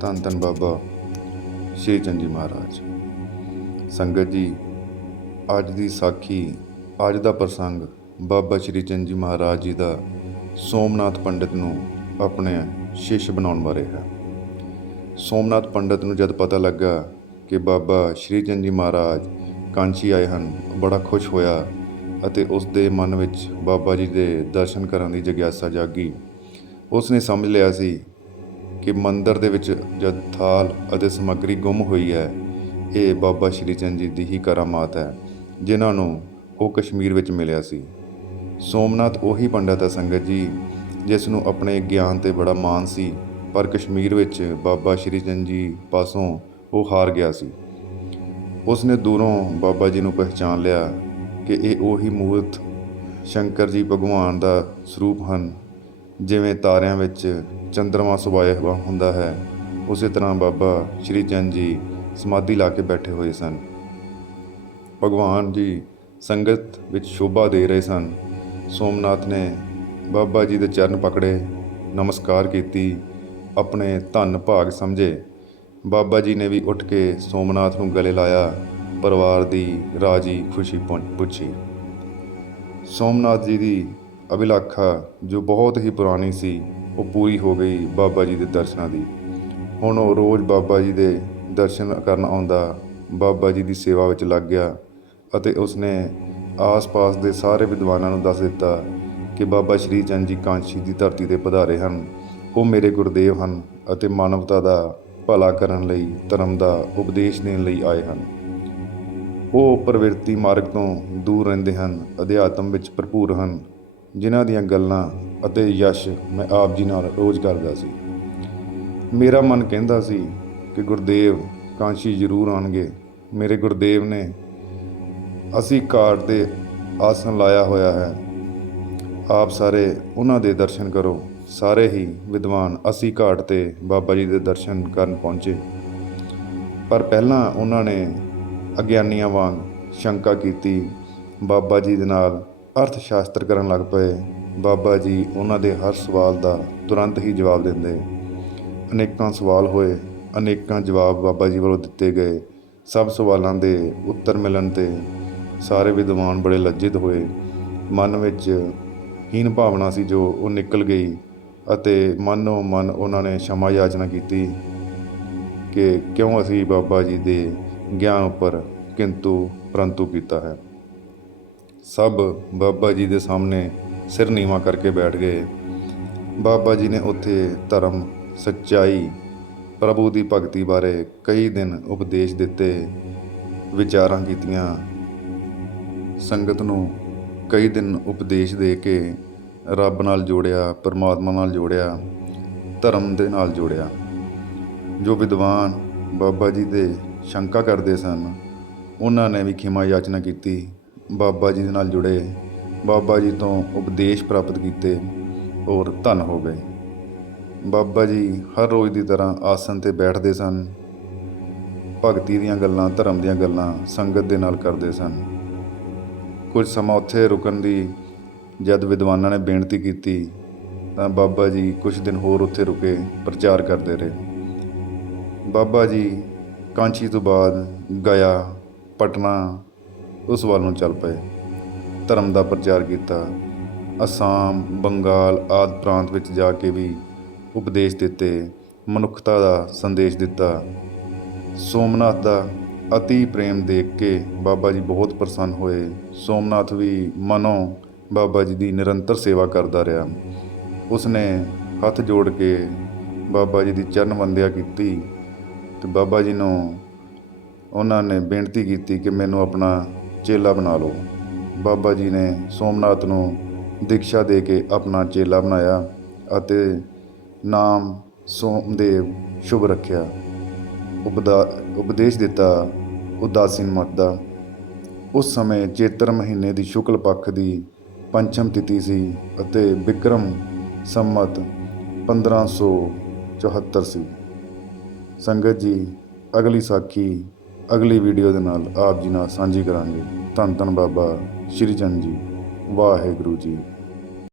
ਧੰਨ ਧੰਨ ਬਾਬਾ ਸ਼੍ਰੀ ਚੰਦ ਜੀ ਮਹਾਰਾਜ। ਸੰਗਤ ਜੀ, ਅੱਜ ਦੀ ਸਾਖੀ, ਅੱਜ ਦਾ ਪ੍ਰਸੰਗ ਬਾਬਾ ਸ਼੍ਰੀ ਚੰਦ ਜੀ ਮਹਾਰਾਜ ਜੀ ਦਾ ਸੋਮਨਾਥ ਪੰਡਿਤ ਨੂੰ ਆਪਣੇ ਸ਼ਿਸ਼ ਬਣਾਉਣ ਬਾਰੇ ਹੈ। ਸੋਮਨਾਥ ਪੰਡਿਤ ਨੂੰ ਜਦ ਪਤਾ ਲੱਗਾ ਕਿ ਬਾਬਾ ਸ਼੍ਰੀ ਚੰਦ ਜੀ ਮਹਾਰਾਜ ਕਾਂਚੀ ਆਏ ਹਨ, ਬੜਾ ਖੁਸ਼ ਹੋਇਆ ਅਤੇ ਉਸ ਦੇ ਮਨ ਵਿੱਚ ਬਾਬਾ ਜੀ ਦੇ ਦਰਸ਼ਨ ਕਰਨ ਦੀ ਜਿਗਿਆਸਾ ਜਾਗੀ। ਉਸ ਨੇ ਸਮਝ ਲਿਆ ਸੀ ਕਿ ਮੰਦਰ ਦੇ ਵਿੱਚ ਜਦ ਥਾਲ ਅਤੇ ਸਮੱਗਰੀ ਗੁੰਮ ਹੋਈ ਹੈ, ਇਹ ਬਾਬਾ ਸ਼੍ਰੀ ਚੰਦ ਜੀ ਦੀ ਹੀ ਕਰਾਮਾਤ ਹੈ, ਜਿਨ੍ਹਾਂ ਨੂੰ ਉਹ ਕਸ਼ਮੀਰ ਵਿੱਚ ਮਿਲਿਆ ਸੀ। ਸੋਮਨਾਥ ਉਹੀ ਪੰਡਤ ਹੈ ਸੰਗਤ ਜੀ, ਜਿਸ ਨੂੰ ਆਪਣੇ ਗਿਆਨ ਤੇ ਬੜਾ ਮਾਣ ਸੀ, ਪਰ ਕਸ਼ਮੀਰ ਵਿੱਚ ਬਾਬਾ ਸ਼੍ਰੀ ਚੰਦ ਜੀ ਪਾਸੋਂ ਉਹ ਹਾਰ ਗਿਆ ਸੀ। ਉਸ ਨੇ ਦੂਰੋਂ ਬਾਬਾ ਜੀ ਨੂੰ ਪਹਿਚਾਨ ਲਿਆ ਕਿ ਇਹ ਉਹੀ ਮੂਰਤ ਸ਼ੰਕਰ ਜੀ ਭਗਵਾਨ ਦਾ ਸਰੂਪ ਹਨ ਜਿਵੇਂ ਤਾਰਿਆਂ ਵਿੱਚ ਚੰਦਰਮਾ ਸੁਭਾਇਆ ਹੁੰਦਾ ਹੈ, ਉਸੇ ਤਰ੍ਹਾਂ ਬਾਬਾ ਸ਼੍ਰੀ ਚੰਦ ਜੀ ਸਮਾਧੀ ਲਾ ਕੇ ਬੈਠੇ ਹੋਏ ਸਨ। ਭਗਵਾਨ ਜੀ ਸੰਗਤ ਵਿੱਚ ਸ਼ੋਭਾ ਦੇ ਰਹੇ ਸਨ। ਸੋਮਨਾਥ ਨੇ ਬਾਬਾ ਜੀ ਦੇ ਚਰਨ ਪਕੜੇ, ਨਮਸਕਾਰ ਕੀਤੀ, ਆਪਣੇ ਧੰਨ ਭਾਗ ਸਮਝੇ। ਬਾਬਾ ਜੀ ਨੇ ਵੀ ਉੱਠ ਕੇ ਸੋਮਨਾਥ ਨੂੰ ਗਲੇ ਲਾਇਆ, ਪਰਿਵਾਰ ਦੀ ਰਾਜੀ ਖੁਸ਼ੀ ਪਹੁੰ- ਪੁੱਛੀ। ਸੋਮਨਾਥ ਜੀ ਦੀ ਅਭਿਲਾਖਾ, ਜੋ ਬਹੁਤ ਹੀ ਪੁਰਾਣੀ ਸੀ, ਉਹ ਪੂਰੀ ਹੋ ਗਈ ਬਾਬਾ ਜੀ ਦੇ ਦਰਸ਼ਨਾਂ ਦੀ। ਹੁਣ ਉਹ ਰੋਜ਼ ਬਾਬਾ ਜੀ ਦੇ ਦਰਸ਼ਨ ਕਰਨ ਆਉਂਦਾ, ਬਾਬਾ ਜੀ ਦੀ ਸੇਵਾ ਵਿੱਚ ਲੱਗ ਗਿਆ ਅਤੇ ਉਸਨੇ ਆਸ-ਪਾਸ ਦੇ ਸਾਰੇ ਵਿਦਵਾਨਾਂ ਨੂੰ ਦੱਸ ਦਿੱਤਾ ਕਿ ਬਾਬਾ ਸ਼੍ਰੀ ਚੰਦ ਜੀ ਕਾਂਸ਼ੀ ਦੀ ਧਰਤੀ ਤੇ ਪਧਾਰੇ ਹਨ। ਉਹ ਮੇਰੇ ਗੁਰਦੇਵ ਹਨ ਅਤੇ ਮਾਨਵਤਾ ਦਾ ਭਲਾ ਕਰਨ ਲਈ, ਧਰਮ ਦਾ ਉਪਦੇਸ਼ ਦੇਣ ਲਈ ਆਏ ਹਨ। ਉਹ ਪ੍ਰਵਿਰਤੀ ਮਾਰਗ ਤੋਂ ਦੂਰ ਰਹਿੰਦੇ ਹਨ, ਅਧਿਆਤਮ ਵਿੱਚ ਭਰਪੂਰ ਹਨ। ਜਿਨ੍ਹਾਂ ਦੀਆਂ ਗੱਲਾਂ ਅਤੇ ਯਸ਼ ਮੈਂ ਆਪ ਜੀ ਨਾਲ ਰੋਜ਼ ਕਰਦਾ ਸੀ। ਮੇਰਾ ਮਨ ਕਹਿੰਦਾ ਸੀ ਕਿ ਗੁਰਦੇਵ, ਕਾਂਸ਼ੀ ਜ਼ਰੂਰ ਆਣਗੇ ਮੇਰੇ ਗੁਰਦੇਵ ਨੇ ਅਸੀਂ ਘਾਟ ਦੇ ਆਸਨ ਲਾਇਆ ਹੋਇਆ ਹੈ। ਆਪ ਸਾਰੇ ਉਹਨਾਂ ਦੇ ਦਰਸ਼ਨ ਕਰੋ। ਸਾਰੇ ਹੀ ਵਿਦਵਾਨ ਅਸੀਂ ਘਾਟ ਤੇ ਬਾਬਾ ਜੀ ਦੇ ਦਰਸ਼ਨ ਕਰਨ ਪਹੁੰਚੇ। ਪਰ ਪਹਿਲਾਂ ਉਹਨਾਂ ਨੇ ਅਗਿਆਨੀਆਂ ਵਾਂਗ ਸ਼ੰਕਾ ਕੀਤੀ। ਬਾਬਾ ਜੀ ਦੇ ਨਾਲ ਅਰਥ ਸ਼ਾਸਤਰ ਕਰਨ ਲੱਗ ਪਏ। ਬਾਬਾ ਜੀ ਉਹਨਾਂ ਦੇ ਹਰ ਸਵਾਲ ਦਾ ਤੁਰੰਤ ਹੀ ਜਵਾਬ ਦਿੰਦੇ। ਅਨੇਕਾਂ ਸਵਾਲ ਹੋਏ, ਅਨੇਕਾਂ ਜਵਾਬ ਬਾਬਾ ਜੀ ਵੱਲੋਂ ਦਿੱਤੇ ਗਏ। ਸਭ ਸਵਾਲਾਂ ਦੇ ਉੱਤਰ ਮਿਲਣ ਤੇ ਸਾਰੇ ਵਿਦਵਾਨ ਬੜੇ ਲੱਜਿਤ ਹੋਏ। ਮਨ ਵਿੱਚ ਹੀਨ ਭਾਵਨਾ ਸੀ ਜੋ ਉਹ ਨਿਕਲ ਗਈ ਅਤੇ ਮਨੋਂ ਮਨ ਉਹਨਾਂ ਨੇ ਸ਼ਮਾ ਯਾਚਨਾ ਕੀਤੀ ਕਿ ਕਿਉਂ ਅਸੀਂ ਬਾਬਾ ਜੀ ਦੇ ਗਿਆਨ ਉੱਪਰ ਕਿੰਤੂ ਪਰੰਤੂ ਕੀਤਾ ਹੈ। ਸਭ ਬਾਬਾ ਜੀ ਦੇ ਸਾਹਮਣੇ ਸਿਰ ਨੀਵਾ ਕਰਕੇ ਬੈਠ ਗਏ। ਬਾਬਾ ਜੀ ਨੇ ਉੱਥੇ ਧਰਮ, ਸੱਚਾਈ, ਪ੍ਰਭੂ ਦੀ ਭਗਤੀ ਬਾਰੇ ਕਈ ਦਿਨ ਉਪਦੇਸ਼ ਦਿੱਤੇ, ਵਿਚਾਰਾਂ ਕੀਤੀਆਂ। ਸੰਗਤ ਨੂੰ ਕਈ ਦਿਨ ਉਪਦੇਸ਼ ਦੇ ਕੇ ਰੱਬ ਨਾਲ ਜੋੜਿਆ, ਪਰਮਾਤਮਾ ਨਾਲ ਜੋੜਿਆ, ਧਰਮ ਦੇ ਨਾਲ ਜੋੜਿਆ। ਜੋ ਵਿਦਵਾਨ ਬਾਬਾ ਜੀ ਦੇ ਸ਼ੰਕਾ ਕਰਦੇ ਸਨ, ਉਹਨਾਂ ਨੇ ਵੀ ਖਿਮਾ ਯਾਚਨਾ ਕੀਤੀ। ਬਾਬਾ ਜੀ ਦੇ ਨਾਲ ਜੁੜੇ, ਬਾਬਾ ਜੀ ਤੋਂ ਉਪਦੇਸ਼ ਪ੍ਰਾਪਤ ਕੀਤੇ ਔਰ ਧਨ ਹੋ ਗਏ। ਬਾਬਾ ਜੀ ਹਰ ਰੋਜ਼ ਦੀ ਤਰ੍ਹਾਂ ਆਸਨ ਤੇ ਬੈਠਦੇ ਸਨ। ਭਗਤੀ ਦੀਆਂ ਗੱਲਾਂ, ਧਰਮ ਦੀਆਂ ਗੱਲਾਂ ਸੰਗਤ ਦੇ ਨਾਲ ਕਰਦੇ ਸਨ। ਕੁਝ ਸਮਾਂ ਉੱਥੇ ਰੁਕਣ ਦੀ ਜਦ ਵਿਦਵਾਨਾਂ ਨੇ ਬੇਨਤੀ ਕੀਤੀ, ਤਾਂ ਬਾਬਾ ਜੀ ਕੁਝ ਦਿਨ ਹੋਰ ਉੱਥੇ ਰੁਕੇ, ਪ੍ਰਚਾਰ ਕਰਦੇ ਰਹੇ। ਬਾਬਾ ਜੀ ਕਾਂਚੀ ਤੋਂ ਬਾਅਦ ਗਿਆ, ਪਟਨਾ ਉਸ ਵੱਲ ਨੂੰ ਚੱਲ ਪਏ। ਧਰਮ ਦਾ ਪ੍ਰਚਾਰ ਕੀਤਾ। ਅਸਾਮ, ਬੰਗਾਲ ਆਦਿ ਪ੍ਰਾਂਤ ਵਿੱਚ ਜਾ ਕੇ ਵੀ ਉਪਦੇਸ਼ ਦਿੱਤੇ, ਮਨੁੱਖਤਾ ਦਾ ਸੰਦੇਸ਼ ਦਿੱਤਾ। ਸੋਮਨਾਥ ਦਾ ਅਤੀ ਪ੍ਰੇਮ ਦੇਖ ਕੇ ਬਾਬਾ ਜੀ ਬਹੁਤ ਪ੍ਰਸੰਨ ਹੋਏ। ਸੋਮਨਾਥ ਵੀ ਮਨੋਂ ਬਾਬਾ ਜੀ ਦੀ ਨਿਰੰਤਰ ਸੇਵਾ ਕਰਦਾ ਰਿਹਾ। ਉਸਨੇ ਹੱਥ ਜੋੜ ਕੇ ਬਾਬਾ ਜੀ ਦੀ ਚਰਨ ਵੰਦਿਆ ਕੀਤੀ ਤੇ ਬਾਬਾ ਜੀ ਨੂੰ ਉਹਨਾਂ ਨੇ ਬੇਨਤੀ ਕੀਤੀ ਕਿ ਮੈਨੂੰ ਆਪਣਾ ਚੇਲਾ ਬਣਾ ਲਓ। ਬਾਬਾ ਜੀ ਨੇ ਸੋਮਨਾਥ ਨੂੰ ਦੀਕਸ਼ਾ ਦੇ ਕੇ ਆਪਣਾ ਚੇਲਾ ਬਣਾਇਆ ਅਤੇ ਨਾਮ ਸੋਮਦੇਵ ਸ਼ੁਭ ਰੱਖਿਆ। ਉਪਦਾ, ਉਪਦੇਸ਼ ਦਿੱਤਾ ਉਦਾਸੀਨ ਮਤ ਦਾ। ਉਸ ਸਮੇਂ ਚੇਤਰ ਮਹੀਨੇ ਦੀ ਸ਼ੁਕਲ ਪੱਖ ਦੀ ਪੰਚਮ ਤਿਥੀ ਸੀ ਅਤੇ ਵਿਕਰਮ ਸੰਮਤ 1574 ਸੀ। ਸੰਗਤ ਜੀ, ਅਗਲੀ ਸਾਖੀ ਅਗਲੀ ਵੀਡੀਓ ਦੇ ਨਾਲ ਆਪ ਜੀ ਨਾਲ ਸਾਂਝੀ ਕਰਾਂਗੇ। ਧੰਨ ਧੰਨ ਬਾਬਾ ਸ਼੍ਰੀ ਚੰਦ ਜੀ, ਵਾਹਿਗੁਰੂ ਜੀ